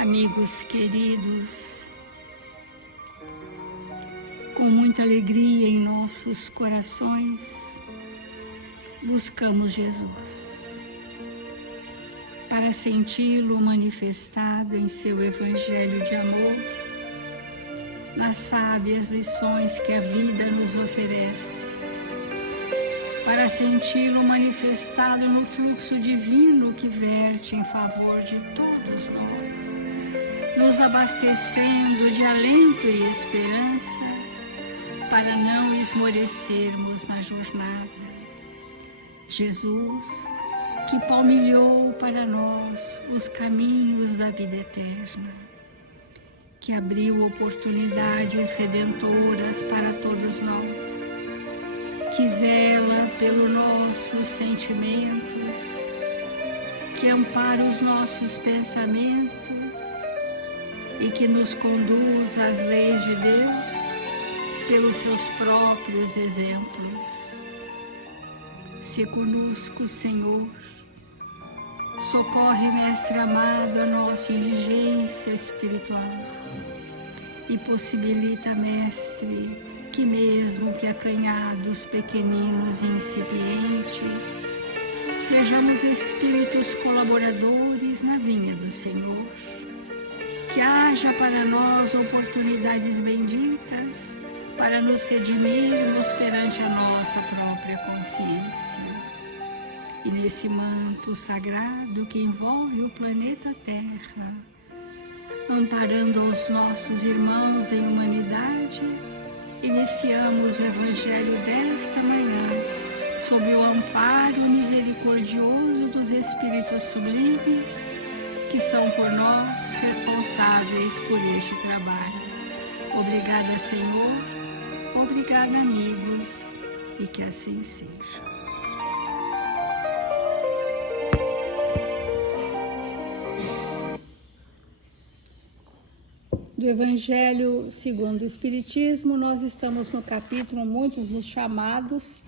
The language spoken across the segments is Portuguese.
Amigos queridos, com muita alegria em nossos corações, buscamos Jesus, para senti-lo manifestado em seu Evangelho de amor, nas sábias lições que a vida nos oferece, para senti-lo manifestado no fluxo divino que verte em favor de todos nós, nos abastecendo de alento e esperança para não esmorecermos na jornada. Jesus, que palmilhou para nós os caminhos da vida eterna, que abriu oportunidades redentoras para todos nós, que zela pelos nossos sentimentos, que ampara os nossos pensamentos e que nos conduz às leis de Deus pelos seus próprios exemplos. Se conosco, Senhor, socorre, Mestre amado, a nossa indigência espiritual e possibilita, Mestre, que mesmo que acanhados, pequeninos e incipientes, sejamos espíritos colaboradores na vinha do Senhor, que haja para nós oportunidades benditas para nos redimirmos perante a nossa própria consciência. E nesse manto sagrado que envolve o planeta Terra, amparando aos nossos irmãos em humanidade, iniciamos o Evangelho desta manhã, sob o amparo misericordioso dos Espíritos sublimes, que são por nós responsáveis por este trabalho. Obrigada, Senhor, obrigada, amigos, e que assim seja. Do Evangelho segundo o Espiritismo, nós estamos no capítulo Muitos os Chamados,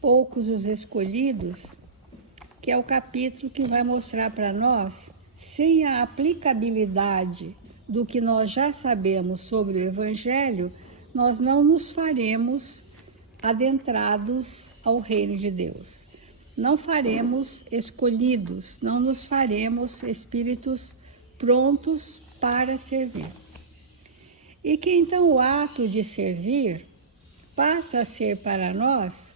Poucos os Escolhidos, que é o capítulo que vai mostrar para nós, sem a aplicabilidade do que nós já sabemos sobre o Evangelho, nós não nos faremos adentrados ao reino de Deus. Não faremos escolhidos, não nos faremos espíritos prontos para servir. E que então o ato de servir passa a ser para nós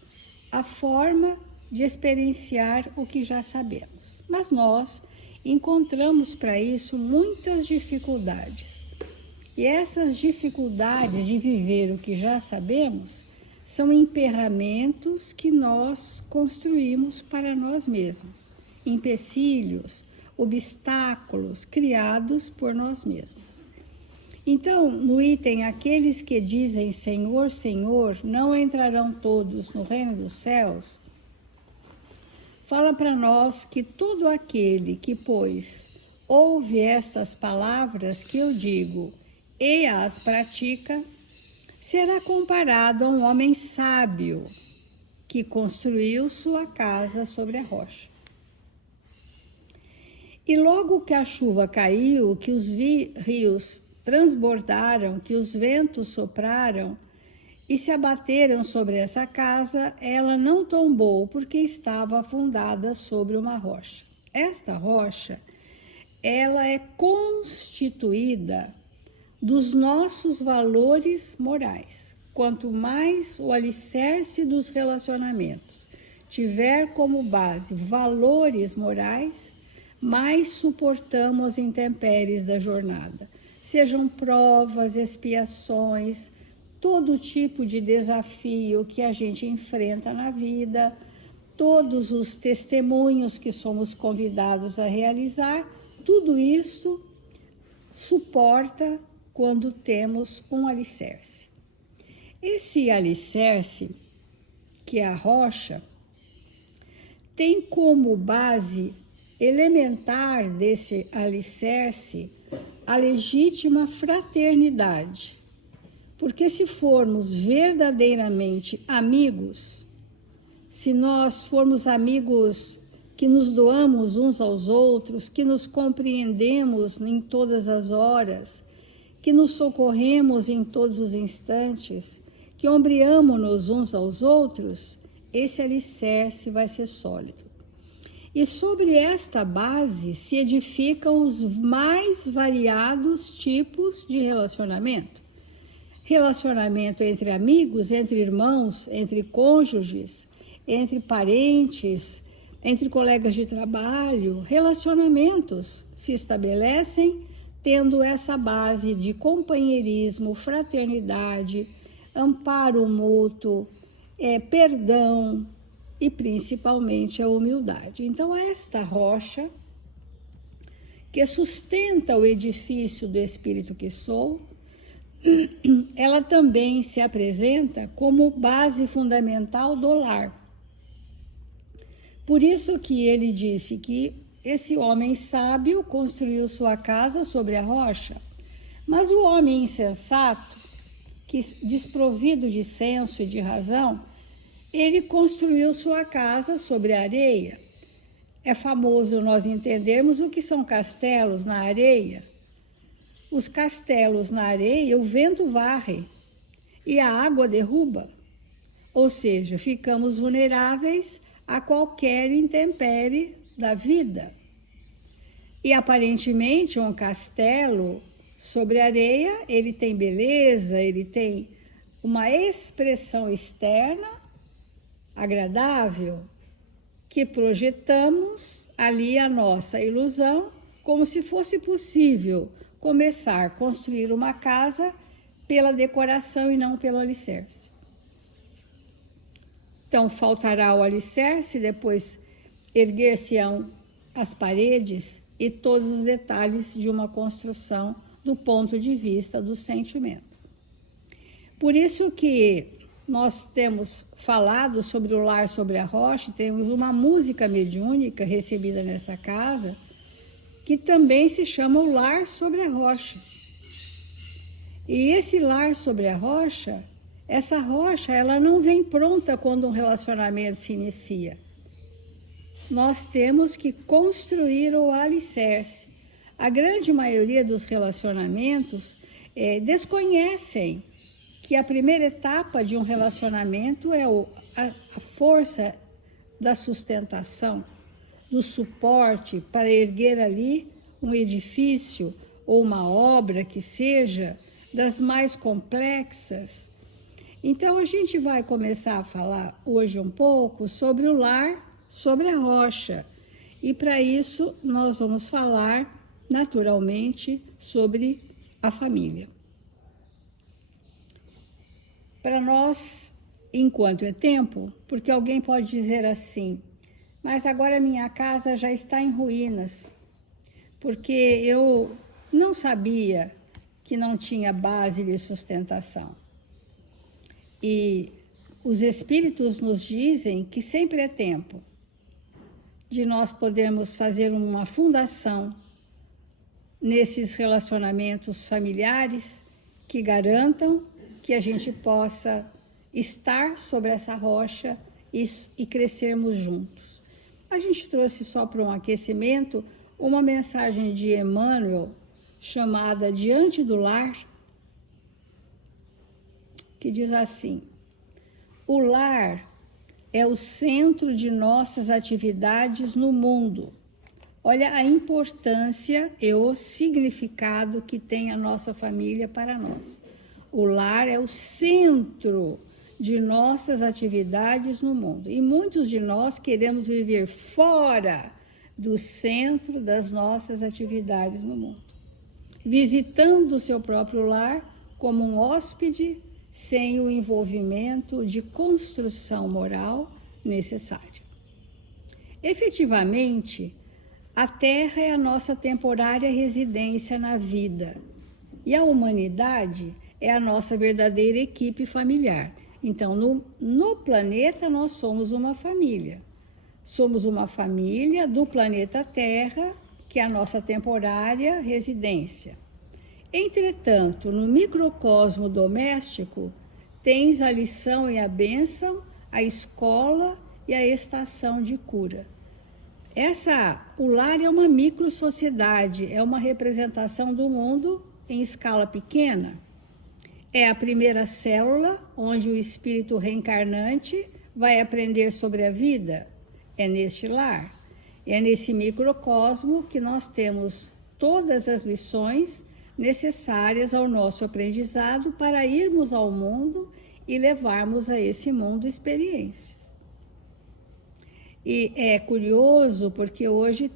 a forma de experienciar o que já sabemos. Mas nós encontramos para isso muitas dificuldades. E essas dificuldades de viver o que já sabemos são emperramentos que nós construímos para nós mesmos, empecilhos, obstáculos criados por nós mesmos. Então, no item, aqueles que dizem Senhor, Senhor, não entrarão todos no reino dos céus, fala para nós que todo aquele que, pois, ouve estas palavras que eu digo e as pratica, será comparado a um homem sábio que construiu sua casa sobre a rocha. E logo que a chuva caiu, que os rios transbordaram, que os ventos sopraram e se abateram sobre essa casa, ela não tombou porque estava fundada sobre uma rocha. Esta rocha, ela é constituída dos nossos valores morais. Quanto mais o alicerce dos relacionamentos tiver como base valores morais, mais suportamos as intempéries da jornada. Sejam provas, expiações, todo tipo de desafio que a gente enfrenta na vida, todos os testemunhos que somos convidados a realizar, tudo isso suporta quando temos um alicerce. Esse alicerce, que é a rocha, tem como base elementar desse alicerce a legítima fraternidade. Porque se formos verdadeiramente amigos, se nós formos amigos que nos doamos uns aos outros, que nos compreendemos em todas as horas, que nos socorremos em todos os instantes, que ombreamos-nos uns aos outros, esse alicerce vai ser sólido. E sobre esta base se edificam os mais variados tipos de relacionamento. Relacionamento entre amigos, entre irmãos, entre cônjuges, entre parentes, entre colegas de trabalho. Relacionamentos se estabelecem tendo essa base de companheirismo, fraternidade, amparo mútuo, perdão e principalmente a humildade. Então, esta rocha que sustenta o edifício do Espírito que sou, ela também se apresenta como base fundamental do lar. Por isso que ele disse que esse homem sábio construiu sua casa sobre a rocha, mas o homem insensato, que desprovido de senso e de razão, ele construiu sua casa sobre a areia. É famoso nós entendermos o que são castelos na areia. Os castelos na areia, o vento varre e a água derruba. Ou seja, ficamos vulneráveis a qualquer intempérie da vida. E aparentemente um castelo sobre areia, ele tem beleza, ele tem uma expressão externa agradável, que projetamos ali a nossa ilusão, como se fosse possível começar a construir uma casa pela decoração e não pelo alicerce. Então, faltará o alicerce, depois erguer-se-ão as paredes e todos os detalhes de uma construção do ponto de vista do sentimento. Por isso que nós temos falado sobre o lar sobre a rocha, temos uma música mediúnica recebida nessa casa, que também se chama o lar sobre a rocha. E esse lar sobre a rocha, essa rocha, ela não vem pronta quando um relacionamento se inicia. Nós temos que construir o alicerce. A grande maioria dos relacionamentos desconhecem que a primeira etapa de um relacionamento é a força da sustentação, do suporte para erguer ali um edifício ou uma obra que seja das mais complexas. Então, a gente vai começar a falar hoje um pouco sobre o lar sobre a rocha. E para isso, nós vamos falar naturalmente sobre a família. Para nós, enquanto é tempo, porque alguém pode dizer assim, mas agora minha casa já está em ruínas, porque eu não sabia que não tinha base de sustentação. E os espíritos nos dizem que sempre é tempo de nós podermos fazer uma fundação nesses relacionamentos familiares que garantam que a gente possa estar sobre essa rocha e crescermos juntos. A gente trouxe só para um aquecimento uma mensagem de Emmanuel chamada Diante do Lar, que diz assim: o lar é o centro de nossas atividades no mundo. Olha a importância e o significado que tem a nossa família para nós. O lar é o centro de nossas atividades no mundo. E muitos de nós queremos viver fora do centro das nossas atividades no mundo, visitando o seu próprio lar como um hóspede, sem o envolvimento de construção moral necessário. Efetivamente, a Terra é a nossa temporária residência na vida e a humanidade é a nossa verdadeira equipe familiar. Então, no planeta, nós somos uma família. Somos uma família do planeta Terra, que é a nossa temporária residência. Entretanto, no microcosmo doméstico, tens a lição e a bênção, a escola e a estação de cura. O lar é uma microsociedade, é uma representação do mundo em escala pequena. É a primeira célula onde o espírito reencarnante vai aprender sobre a vida. É neste lar, é nesse microcosmo que nós temos todas as lições necessárias ao nosso aprendizado para irmos ao mundo e levarmos a esse mundo experiências. E é curioso porque hoje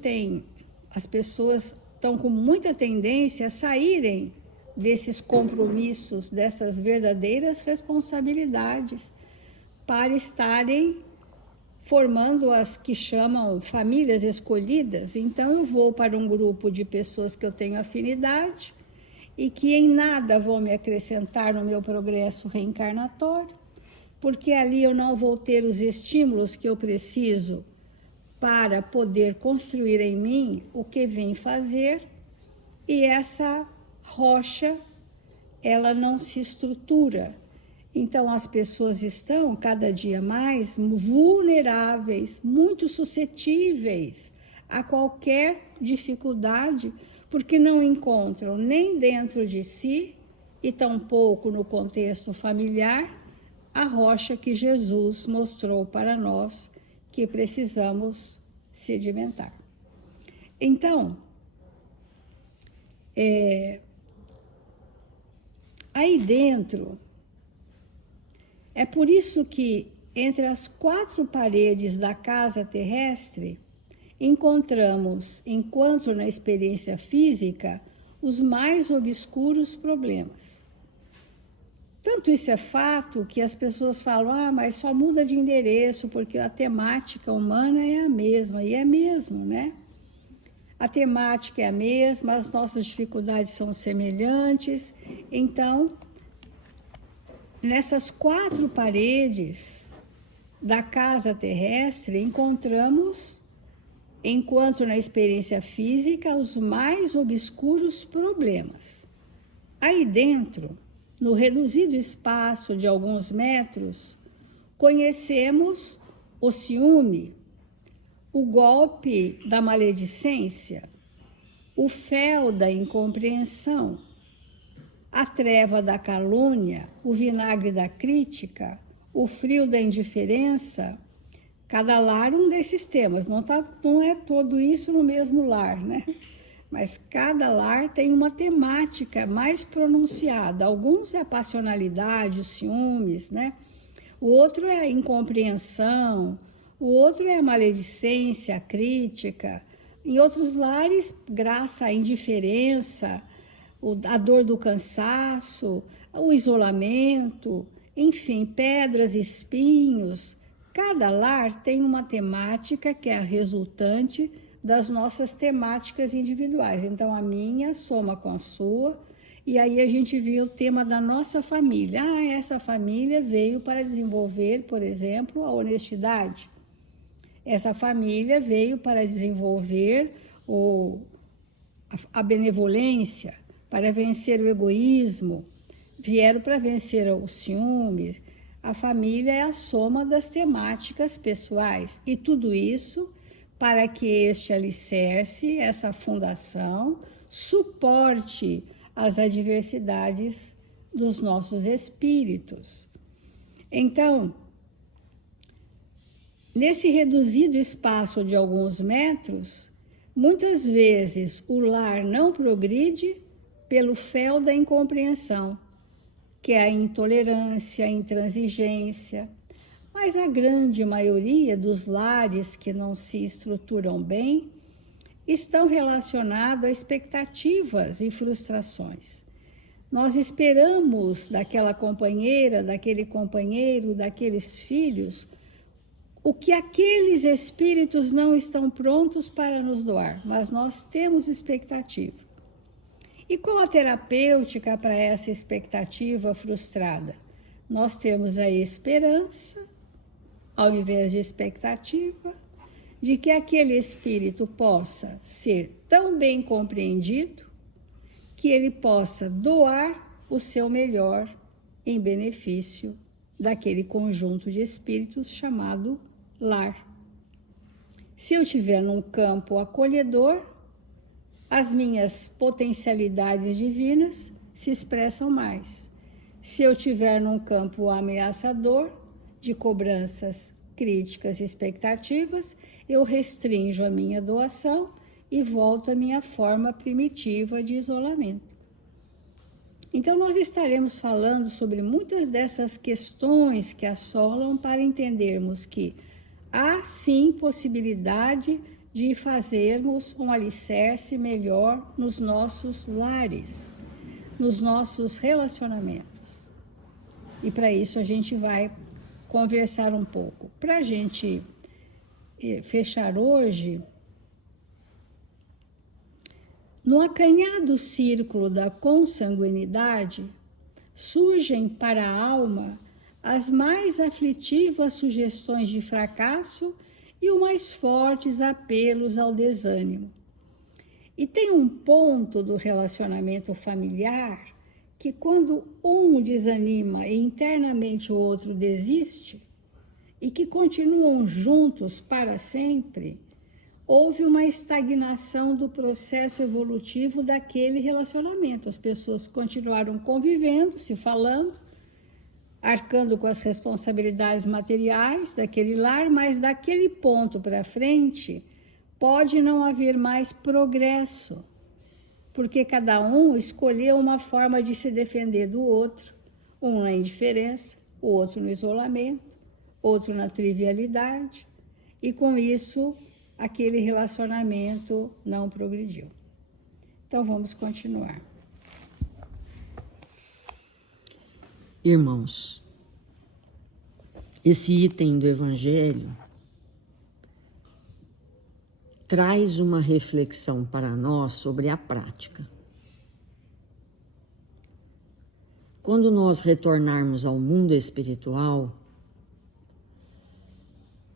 as pessoas estão com muita tendência a saírem desses compromissos, dessas verdadeiras responsabilidades, para estarem formando as que chamam famílias escolhidas. Então eu vou para um grupo de pessoas que eu tenho afinidade e que em nada vão me acrescentar no meu progresso reencarnatório, porque ali eu não vou ter os estímulos que eu preciso para poder construir em mim o que vim fazer, e essa rocha, ela não se estrutura. Então as pessoas estão cada dia mais vulneráveis, muito suscetíveis a qualquer dificuldade, porque não encontram nem dentro de si e tampouco no contexto familiar a rocha que Jesus mostrou para nós que precisamos sedimentar. Então, aí dentro, é por isso que entre as 4 paredes da casa terrestre encontramos, enquanto na experiência física, os mais obscuros problemas. Tanto isso é fato que as pessoas falam, mas só muda de endereço porque a temática humana é a mesma, e é mesmo, né? A temática é a mesma, as nossas dificuldades são semelhantes. Então, nessas 4 paredes da casa terrestre, encontramos, enquanto na experiência física, os mais obscuros problemas. Aí dentro, no reduzido espaço de alguns metros, conhecemos o ciúme, o golpe da maledicência, o fel da incompreensão, a treva da calúnia, o vinagre da crítica, o frio da indiferença. Cada lar um desses temas, não é todo isso no mesmo lar, né? Mas cada lar tem uma temática mais pronunciada. Alguns é a passionalidade, os ciúmes, né? O outro é a incompreensão, o outro é a maledicência, a crítica. Em outros lares, graça à indiferença, a dor do cansaço, o isolamento, enfim, pedras, espinhos. Cada lar tem uma temática que é a resultante das nossas temáticas individuais. Então, a minha soma com a sua, e aí a gente viu o tema da nossa família. Essa família veio para desenvolver, por exemplo, a honestidade. Essa família veio para desenvolver a benevolência, para vencer o egoísmo, vieram para vencer o ciúme. A família é a soma das temáticas pessoais, e tudo isso para que este alicerce, essa fundação, suporte as adversidades dos nossos espíritos. Então, nesse reduzido espaço de alguns metros, muitas vezes o lar não progride pelo fel da incompreensão, que é a intolerância, a intransigência. Mas a grande maioria dos lares que não se estruturam bem estão relacionados a expectativas e frustrações. Nós esperamos daquela companheira, daquele companheiro, daqueles filhos, o que aqueles espíritos não estão prontos para nos doar, mas nós temos expectativa. E qual a terapêutica para essa expectativa frustrada? Nós temos a esperança, ao invés de expectativa, de que aquele espírito possa ser tão bem compreendido que ele possa doar o seu melhor em benefício daquele conjunto de espíritos chamado lar. Se eu estiver num campo acolhedor, as minhas potencialidades divinas se expressam mais. Se eu estiver num campo ameaçador, de cobranças, críticas e expectativas, eu restrinjo a minha doação e volto à minha forma primitiva de isolamento. Então, nós estaremos falando sobre muitas dessas questões que assolam para entendermos que há sim possibilidade de fazermos um alicerce melhor nos nossos lares, nos nossos relacionamentos. E para isso a gente vai conversar um pouco. Para a gente fechar hoje, no acanhado círculo da consanguinidade, surgem para a alma as mais aflitivas sugestões de fracasso e os mais fortes apelos ao desânimo. E tem um ponto do relacionamento familiar que, quando um desanima e internamente o outro desiste, e que continuam juntos para sempre, houve uma estagnação do processo evolutivo daquele relacionamento. As pessoas continuaram convivendo, se falando, arcando com as responsabilidades materiais daquele lar, mas daquele ponto para frente pode não haver mais progresso, porque cada um escolheu uma forma de se defender do outro, um na indiferença, o outro no isolamento, outro na trivialidade, e com isso aquele relacionamento não progrediu. Então vamos continuar. Irmãos, esse item do Evangelho traz uma reflexão para nós sobre a prática. Quando nós retornarmos ao mundo espiritual,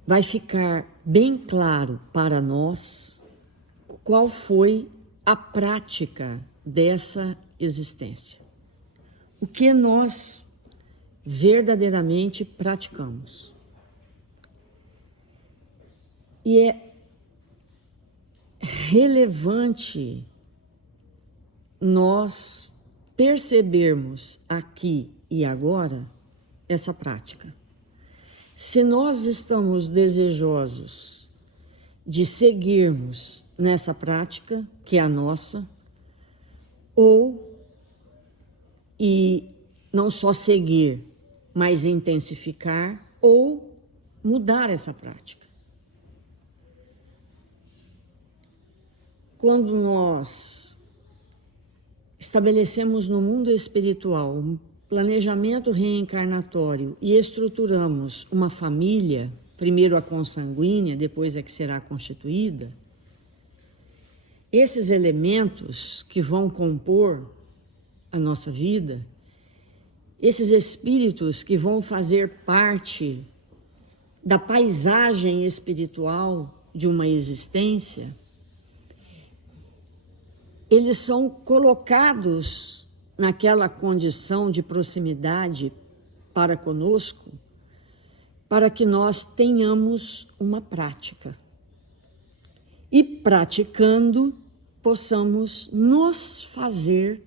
vai ficar bem claro para nós qual foi a prática dessa existência. O que nós verdadeiramente praticamos. E é relevante nós percebermos aqui e agora essa prática. Se nós estamos desejosos de seguirmos nessa prática, que é a nossa, e não só seguir, mas intensificar ou mudar essa prática. Quando nós estabelecemos no mundo espiritual um planejamento reencarnatório e estruturamos uma família, primeiro a consanguínea, depois a que será constituída, esses elementos que vão compor a nossa vida, esses espíritos que vão fazer parte da paisagem espiritual de uma existência, eles são colocados naquela condição de proximidade para conosco, para que nós tenhamos uma prática. E praticando, possamos nos fazer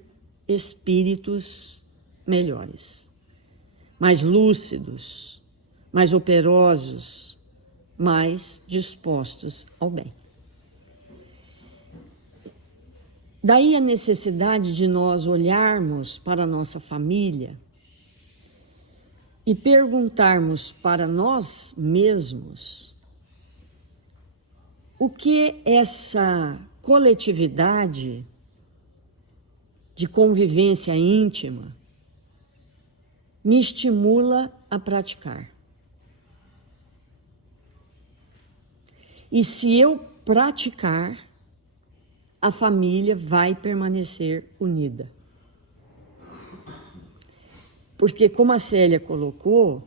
espíritos melhores, mais lúcidos, mais operosos, mais dispostos ao bem. Daí a necessidade de nós olharmos para a nossa família e perguntarmos para nós mesmos o que essa coletividade de convivência íntima me estimula a praticar. E se eu praticar, a família vai permanecer unida. Porque, como a Célia colocou,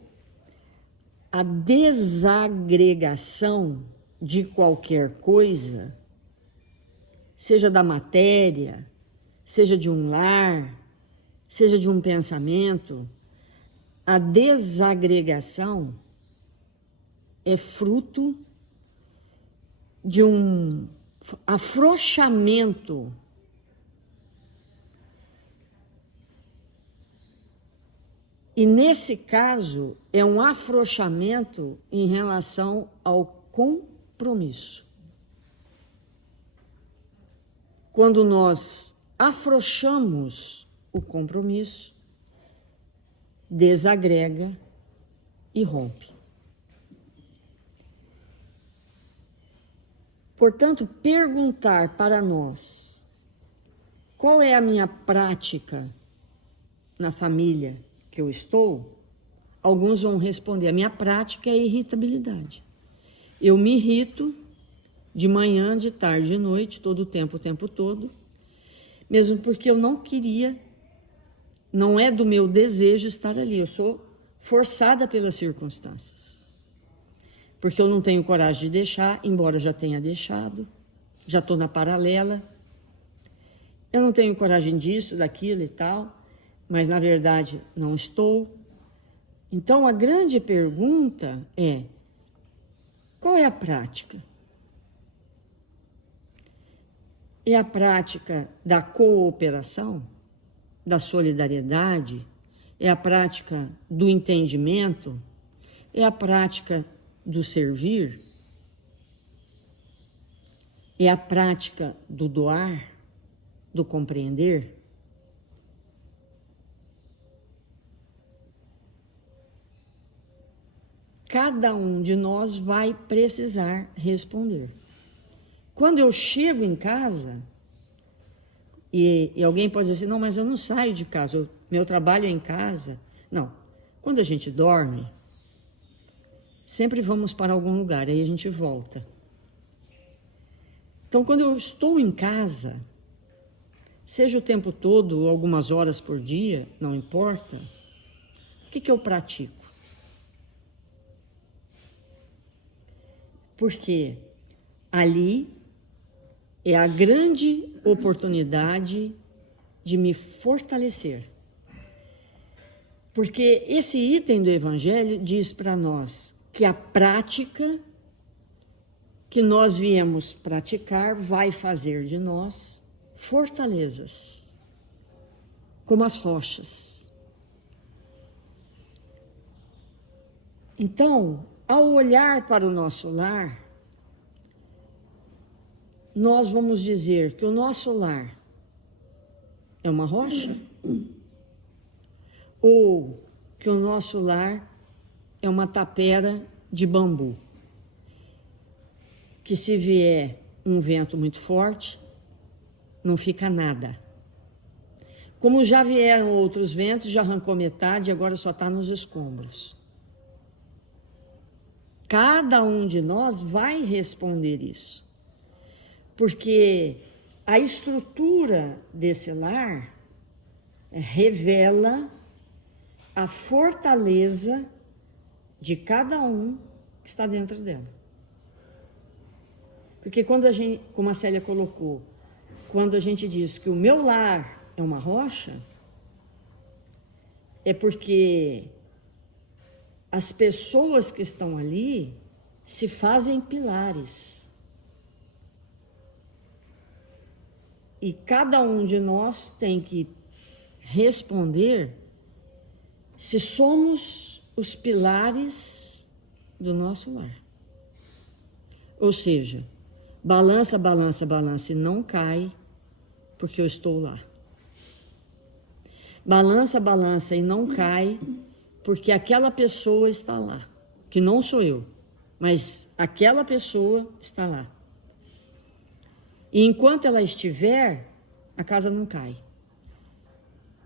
a desagregação de qualquer coisa, seja da matéria, seja de um lar, seja de um pensamento, a desagregação é fruto de um afrouxamento e, nesse caso, é um afrouxamento em relação ao compromisso. Quando nós afrouxamos o compromisso, desagrega e rompe. Portanto, perguntar para nós qual é a minha prática na família que eu estou, alguns vão responder: a minha prática é a irritabilidade. Eu me irrito de manhã, de tarde, de noite, todo o tempo todo, mesmo porque eu não queria, não é do meu desejo estar ali, eu sou forçada pelas circunstâncias. Porque eu não tenho coragem de deixar, embora já tenha deixado, já estou na paralela. Eu não tenho coragem disso, daquilo e tal, mas na verdade não estou. Então a grande pergunta é: qual é a prática? É a prática da cooperação, da solidariedade? É a prática do entendimento? É a prática do servir? É a prática do doar, do compreender? Cada um de nós vai precisar responder. Quando eu chego em casa, e alguém pode dizer assim: não, mas eu não saio de casa, meu trabalho é em casa. Não, quando a gente dorme, sempre vamos para algum lugar, aí a gente volta. Então, quando eu estou em casa, seja o tempo todo ou algumas horas por dia, não importa, o que eu pratico? Porque ali é a grande oportunidade de me fortalecer. Porque esse item do Evangelho diz para nós que a prática que nós viemos praticar vai fazer de nós fortalezas, como as rochas. Então, ao olhar para o nosso lar, nós vamos dizer que o nosso lar é uma rocha? Ou que o nosso lar é uma tapera de bambu, que se vier um vento muito forte, não fica nada. Como já vieram outros ventos, já arrancou metade e agora só está nos escombros. Cada um de nós vai responder isso. Porque a estrutura desse lar revela a fortaleza de cada um que está dentro dela. Porque quando a gente, como a Célia colocou, quando a gente diz que o meu lar é uma rocha, é porque as pessoas que estão ali se fazem pilares. E cada um de nós tem que responder se somos os pilares do nosso lar. Ou seja, balança, balança, balança e não cai, porque eu estou lá. Balança, balança e não cai, porque aquela pessoa está lá, que não sou eu, mas aquela pessoa está lá. E enquanto ela estiver, a casa não cai.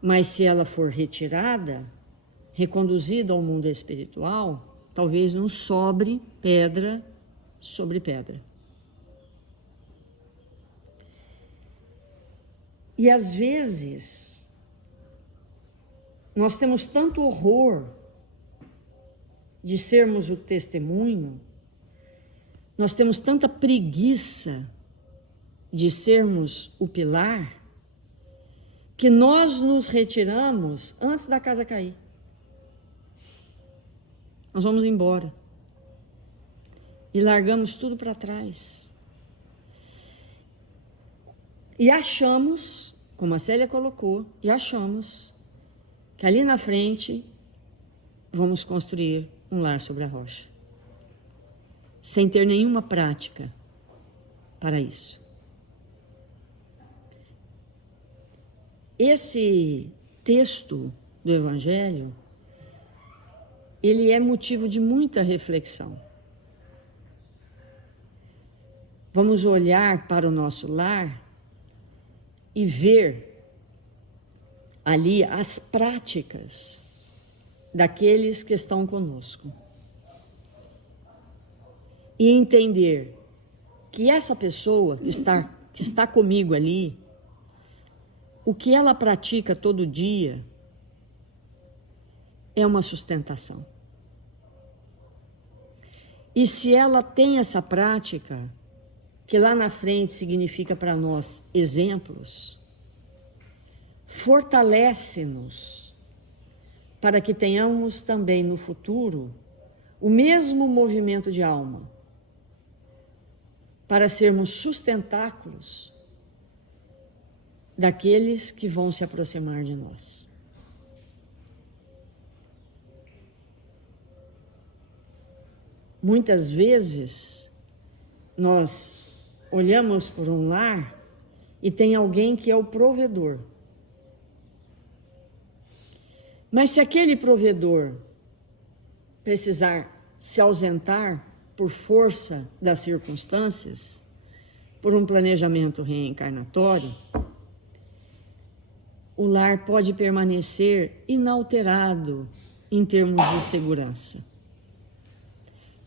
Mas se ela for retirada, reconduzida ao mundo espiritual, talvez não sobre pedra sobre pedra. E às vezes, nós temos tanto horror de sermos o testemunho, nós temos tanta preguiça de sermos o pilar, que nós nos retiramos antes da casa cair. Nós vamos embora e largamos tudo para trás. E achamos, como a Célia colocou, e achamos que ali na frente vamos construir um lar sobre a rocha, sem ter nenhuma prática para isso. Esse texto do Evangelho, ele é motivo de muita reflexão. Vamos olhar para o nosso lar e ver ali as práticas daqueles que estão conosco. E entender que essa pessoa que está comigo ali, o que ela pratica todo dia é uma sustentação. E se ela tem essa prática, que lá na frente significa para nós exemplos, fortalece-nos para que tenhamos também no futuro o mesmo movimento de alma, para sermos sustentáculos daqueles que vão se aproximar de nós. Muitas vezes nós olhamos por um lar e tem alguém que é o provedor. Mas se aquele provedor precisar se ausentar por força das circunstâncias, por um planejamento reencarnatório, o lar pode permanecer inalterado em termos de segurança.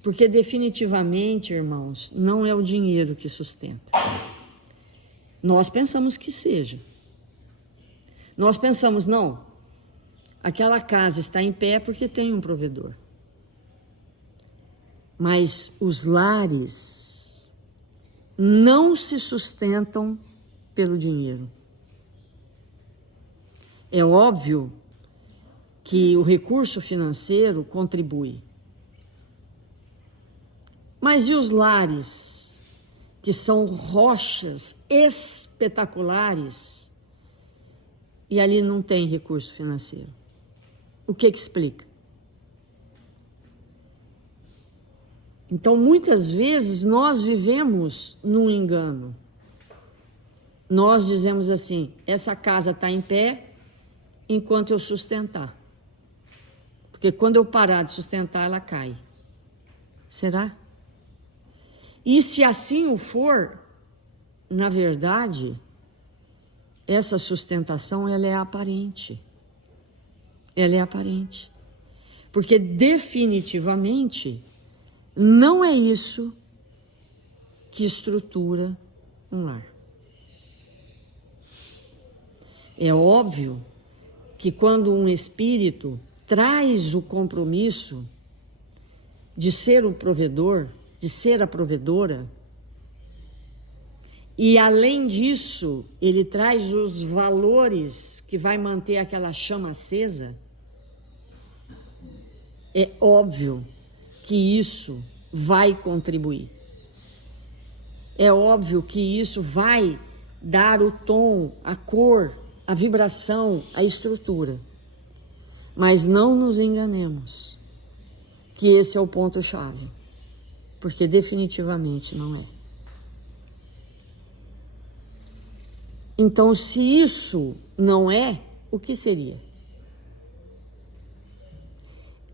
Porque definitivamente, irmãos, não é o dinheiro que sustenta. Nós pensamos que seja. Nós pensamos, não, aquela casa está em pé porque tem um provedor. Mas os lares não se sustentam pelo dinheiro. É óbvio que o recurso financeiro contribui. Mas e os lares, que são rochas espetaculares, e ali não tem recurso financeiro? O que explica? Então, muitas vezes, nós vivemos num engano. Nós dizemos assim, essa casa está em pé enquanto eu sustentar. Porque quando eu parar de sustentar, ela cai. Será? E se assim o for, na verdade, essa sustentação ela é aparente. Ela é aparente. Porque definitivamente não é isso que estrutura um lar. É óbvio que quando um espírito traz o compromisso de ser o provedor, de ser a provedora, e além disso, ele traz os valores que vai manter aquela chama acesa, é óbvio que isso vai contribuir. É óbvio que isso vai dar o tom, a cor, a vibração, a estrutura. Mas não nos enganemos que esse é o ponto-chave. Porque definitivamente não é. Então, se isso não é, o que seria?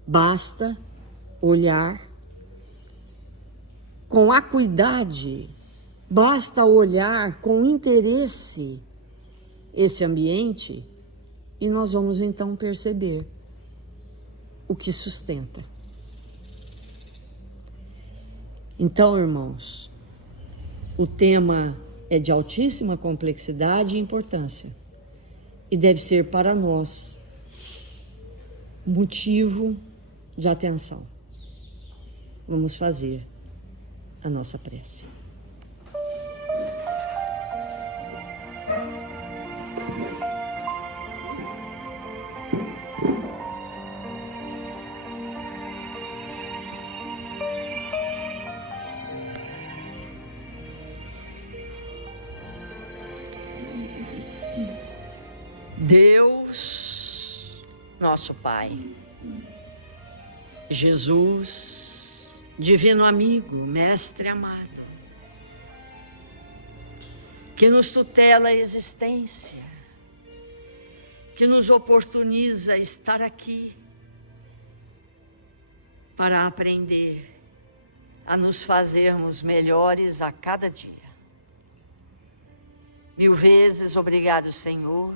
Basta olhar com acuidade, basta olhar com interesse esse ambiente e nós vamos então perceber o que sustenta. Então, irmãos, o tema é de altíssima complexidade e importância e deve ser para nós motivo de atenção. Vamos fazer a nossa prece. Deus, nosso Pai, Jesus, divino amigo, mestre amado, que nos tutela a existência, que nos oportuniza estar aqui para aprender a nos fazermos melhores a cada dia. Mil vezes obrigado, Senhor,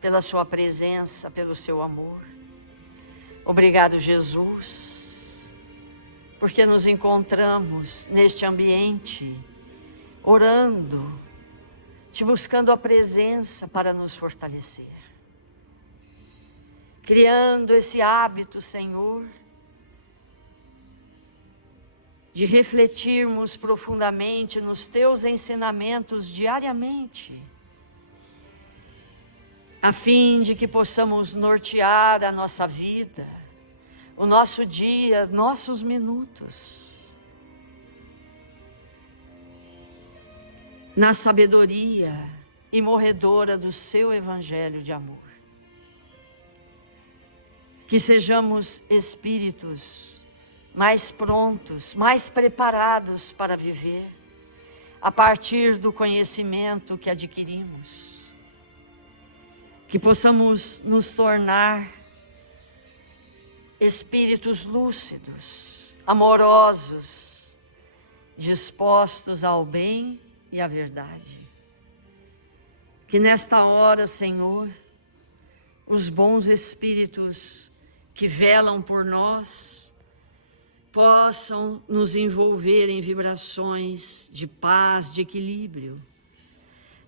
pela sua presença, pelo seu amor. Obrigado, Jesus, porque nos encontramos neste ambiente, orando, te buscando a presença para nos fortalecer. Criando esse hábito, Senhor, de refletirmos profundamente nos teus ensinamentos diariamente, a fim de que possamos nortear a nossa vida, o nosso dia, nossos minutos, na sabedoria imorredora do seu evangelho de amor. Que sejamos espíritos mais prontos, mais preparados para viver, a partir do conhecimento que adquirimos. Que possamos nos tornar espíritos lúcidos, amorosos, dispostos ao bem e à verdade. Que nesta hora, Senhor, os bons espíritos que velam por nós possam nos envolver em vibrações de paz, de equilíbrio,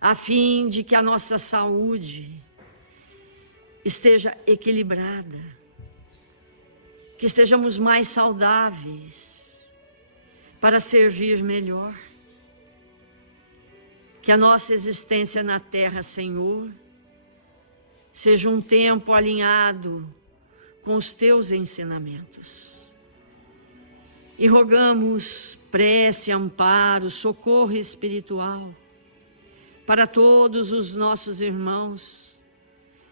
a fim de que a nossa saúde esteja equilibrada, que estejamos mais saudáveis para servir melhor, que a nossa existência na terra, Senhor, seja um tempo alinhado com os teus ensinamentos. E rogamos prece, amparo, socorro espiritual para todos os nossos irmãos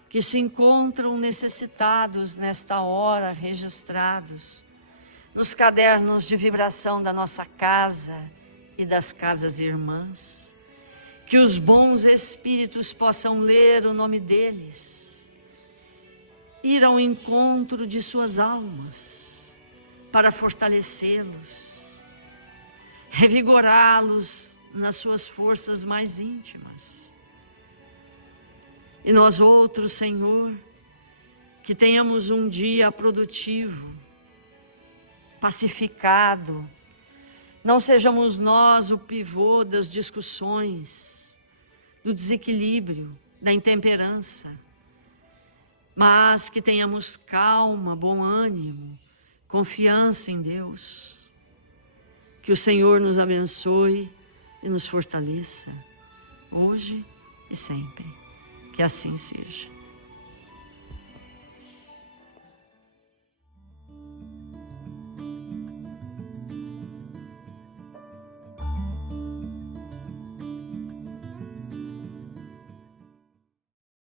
que se encontram necessitados nesta hora, registrados nos cadernos de vibração da nossa casa e das casas irmãs. Que os bons espíritos possam ler o nome deles, ir ao encontro de suas almas para fortalecê-los, revigorá-los nas suas forças mais íntimas. E nós outros, Senhor, que tenhamos um dia produtivo, pacificado, não sejamos nós o pivô das discussões, do desequilíbrio, da intemperança, mas que tenhamos calma, bom ânimo, confiança em Deus. Que o Senhor nos abençoe e nos fortaleça, hoje e sempre. Que assim seja.